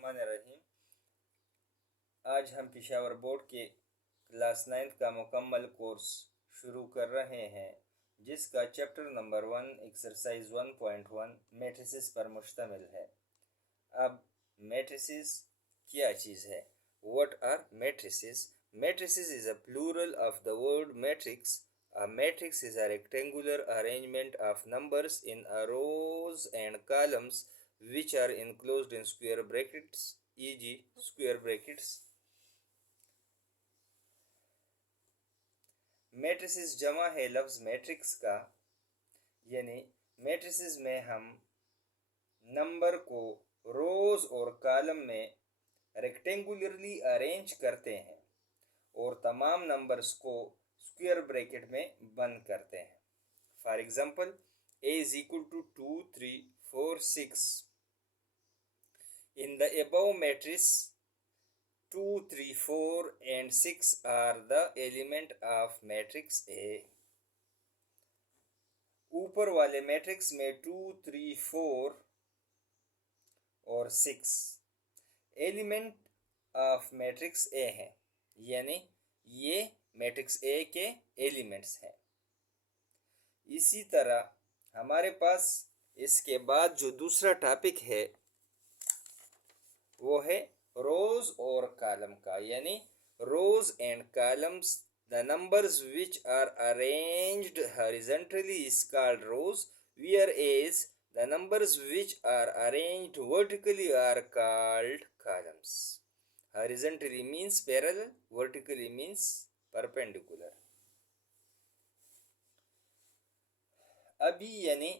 बिस्मिल्लाहिर्रहमानिर्रहीम। आज हम पेशावर बोर्ड के क्लास 9 का मुकम्मल कोर्स शुरू कर रहे हैं, जिसका चैप्टर नंबर 1 एक्सरसाइज 1.1 मैट्रिसेस पर मुश्तमिल है। अब मैट्रिसेस क्या चीज़ है? What are matrices? Matrices is a plural of the word matrix. A matrix is a rectangular arrangement of numbers in rows and columns which are enclosed in square brackets, e.g. square brackets. Matrices जमा है लफ्ज़ matrix का, यानी matrices में हम number को रोज़ और column में रेक्टेंगुलरली अरेंज करते हैं और तमाम नंबर्स को स्क्वायर ब्रैकेट में बंद करते हैं। For example, a is equal to 2, 3, 4, 6. In the above matrix, 2, 3, 4 and 6 are the element of matrix A. ऊपर वाले मैट्रिक्स में 2, 3, 4 और 6 एलिमेंट ऑफ मैट्रिक्स ए है, यानी ये मैट्रिक्स ए के एलिमेंट्स हैं। इसी तरह हमारे पास इसके बाद जो दूसरा टॉपिक है वो है रोज और कॉलम का, यानी rows and columns. The numbers which are arranged horizontally is called rows, whereas the numbers which are arranged vertically are called columns. Horizontally means parallel, vertically means perpendicular. अभी यानी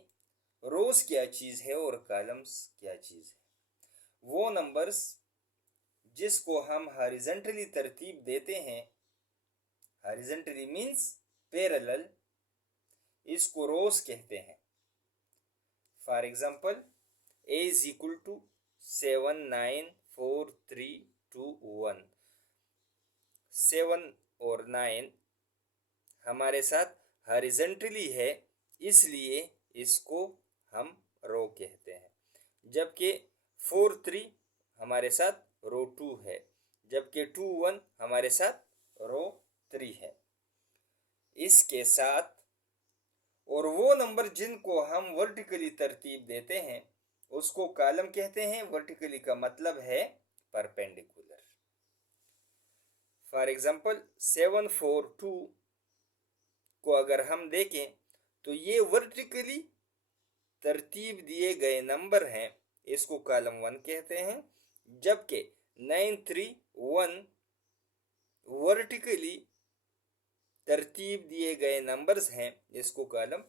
रोज क्या चीज़ है और कॉलम्स क्या चीज़ है? वो नंबर्स जिसको हम हॉरिजॉन्टली तरतीब देते हैं, हॉरिजॉन्टली मीन्स पैरेलल, इसको रोज कहते हैं। For example, a is equal to 7, 9, 4, 3, 2, 1. 7 और 9 हमारे साथ हॉरिजॉन्टली है, इसलिए इसको हम रो कहते हैं। जबकि 4, 3 हमारे साथ रो 2 है, जबकि 2, 1 हमारे साथ रो 3 है। इसके साथ और वो नंबर जिनको हम वर्टिकली तरतीब देते हैं उसको कॉलम कहते हैं। वर्टिकली का मतलब है परपेंडिकुलर। फॉर एग्जाम्पल, 7, 4, 2 को अगर हम देखें तो ये वर्टिकली तरतीब दिए गए नंबर हैं, इसको कॉलम 1 कहते हैं। जबकि 9, 3, 1 वर्टिकली तरतीब दिए गए नंबर्स हैं, इसको कॉलम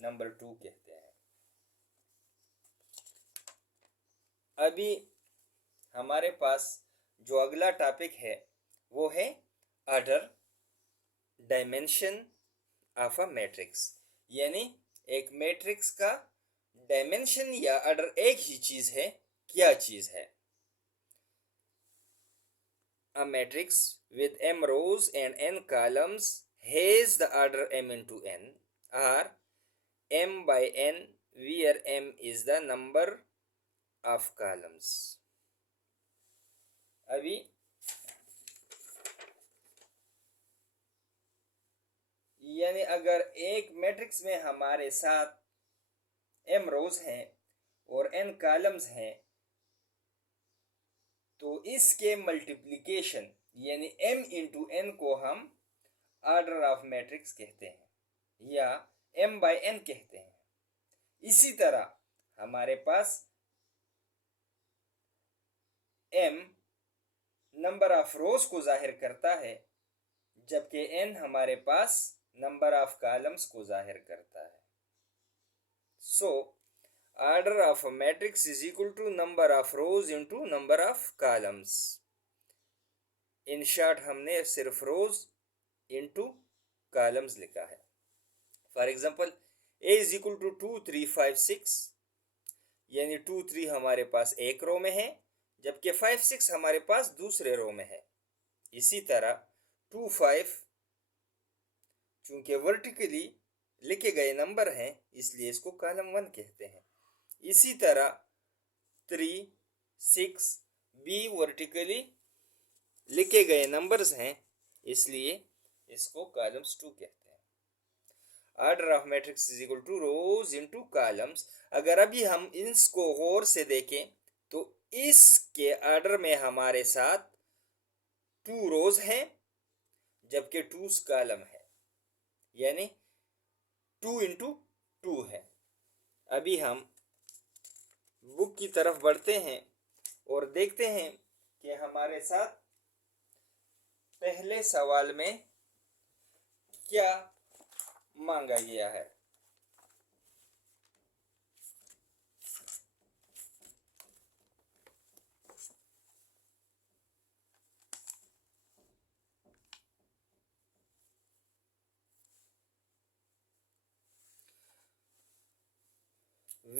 नंबर 2 कहते हैं। अभी हमारे पास जो अगला टॉपिक है वो है order, dimension of a matrix, यानी एक मैट्रिक्स का डायमेंशन या ऑर्डर एक ही चीज है, क्या चीज है? A matrix with m rows and n columns has the order m into n, or m by n, where m is the number of columns. अभी यानी अगर एक मैट्रिक्स में हमारे साथ m रोज हैं और n कॉलम्स हैं, तो इसके मल्टीप्लिकेशन यानी m इंटू n को हम ऑर्डर ऑफ मैट्रिक्स कहते हैं या m बाय n कहते हैं। इसी तरह हमारे पास m नंबर ऑफ रोज को जाहिर करता है, जबकि n हमारे पास नंबर ऑफ कॉलम्स को जाहिर करता है। सो order of a matrix is equal to number of rows into number of columns. In short, हमने सिर्फ rows into columns लिखा है। For example, a is equal to 2, 3, 5, 6, यानी 2, 3 हमारे पास एक रो में है, जबकि 5, 6 हमारे पास दूसरे रो में है। इसी तरह 2, 5 चूंकि वर्टिकली लिखे गए नंबर हैं, इसलिए इसको कॉलम 1 कहते हैं। इसी तरह 3, 6 बी वर्टिकली लिखे गए नंबर्स हैं, इसलिए इसको कॉलम्स 2 कहते हैं। Order of matrix is equal to rows into columns. अगर अभी हम इसको गौर से देखें तो इसके ऑर्डर में हमारे साथ 2 रोज हैं जबकि 2 कॉलम है, यानी 2 इंटू 2 है। अभी हम बुक की तरफ बढ़ते हैं और देखते हैं कि हमारे साथ पहले सवाल में क्या मांगा गया है।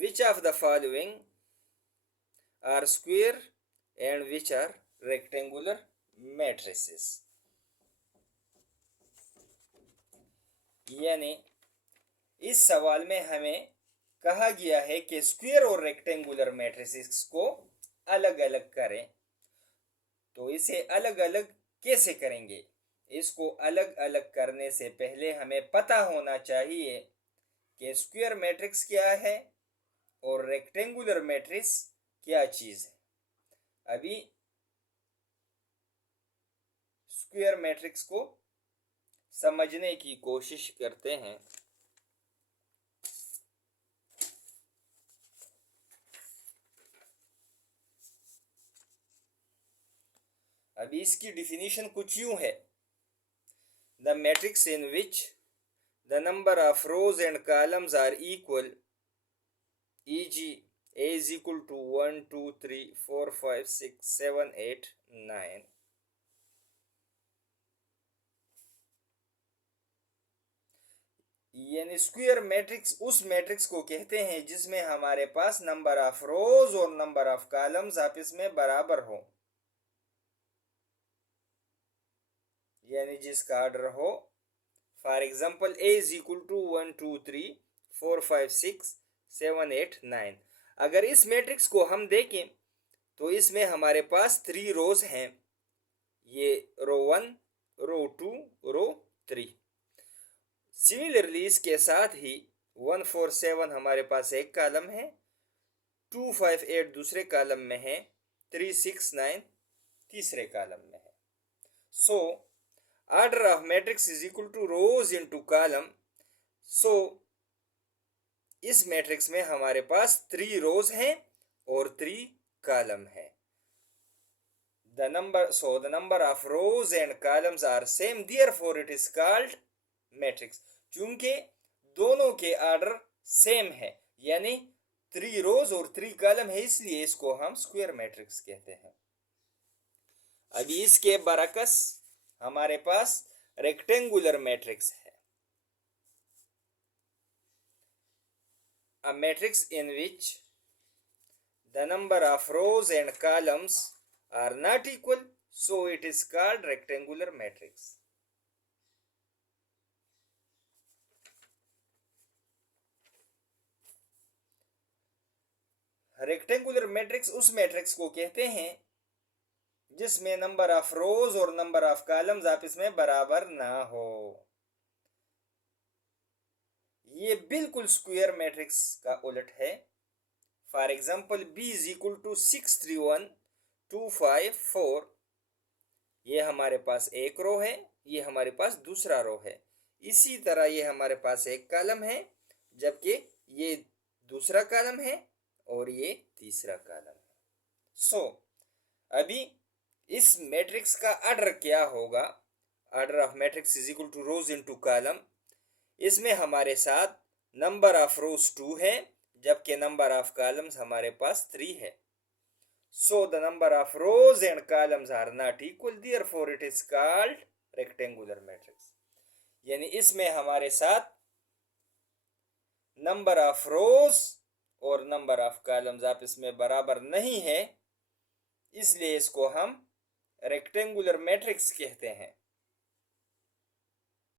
Which of the following are square and which are rectangular matrices? यानी इस सवाल में हमें कहा गया है कि स्क्वायर और रेक्टेंगुलर मैट्रिसेस को अलग अलग करें। तो इसे अलग अलग कैसे करेंगे? इसको अलग अलग करने से पहले हमें पता होना चाहिए कि स्क्वायर मैट्रिक्स क्या है और रेक्टेंगुलर मैट्रिक्स क्या चीज है। अभी स्क्वायर मैट्रिक्स को समझने की कोशिश करते हैं। अभी इसकी डिफिनीशन कुछ यूं है, the matrix in which the number of rows and columns are equal, e.g. A is equal to 1 2 3 4 5 6 7 8 9, यानी स्क्वायर मैट्रिक्स उस मैट्रिक्स को कहते हैं जिसमें हमारे पास नंबर ऑफ रोज और नंबर ऑफ कॉलम्स आपस में बराबर हो, यानी जिसका ऑर्डर हो। For example A is equal to 1 2 3 4 5 6 7 8 9। अगर इस मैट्रिक्स को हम देखें तो इसमें हमारे पास 3 रोज हैं, ये रो 1 रो 2 रो 3। सिमिलरली इसके साथ ही 1 4 7 हमारे पास एक कॉलम है, 2 5 8 दूसरे कॉलम में है, 3 6 9 तीसरे कॉलम में है। So order of matrix is equal to rows into column. So इस मैट्रिक्स में हमारे पास 3 रोज हैं और 3 कॉलम है। the number of rows and columns are same, therefore it is called matrix। चूंकि दोनों के ऑर्डर सेम है, यानी 3 रोज और 3 कॉलम है, इसलिए इसको हम स्क्वायर मैट्रिक्स कहते हैं। अभी इसके बरकस हमारे पास रेक्टेंगुलर मैट्रिक्स है, a matrix in which the number of rows and columns are not equal, so it is called rectangular matrix। Rectangular matrix उस मैट्रिक्स को कहते हैं जिसमें नंबर ऑफ रोज और नंबर ऑफ कॉलम्स आपस में बराबर ना हो। ये बिल्कुल स्क्वायर मैट्रिक्स का उलट है। For example B is equal to 6 3 1 2 5 4, ये हमारे पास एक रो है, ये हमारे पास दूसरा रो है। इसी तरह ये हमारे पास एक कॉलम है जबकि ये दूसरा कॉलम है और ये तीसरा कॉलम है। सो अभी इस मैट्रिक्स का ऑर्डर क्या होगा? Order of matrix is equal to rows into column. इसमें हमारे साथ नंबर ऑफ रोज 2 है जबकि नंबर ऑफ कॉलम्स हमारे पास 3 है। So the number of rows and columns are not equal, therefore it is called rectangular matrix. यानी इसमें हमारे साथ नंबर ऑफ रोज और नंबर ऑफ कॉलम्स आपस में बराबर नहीं है, इसलिए इसको हम रेक्टेंगुलर मैट्रिक्स कहते हैं।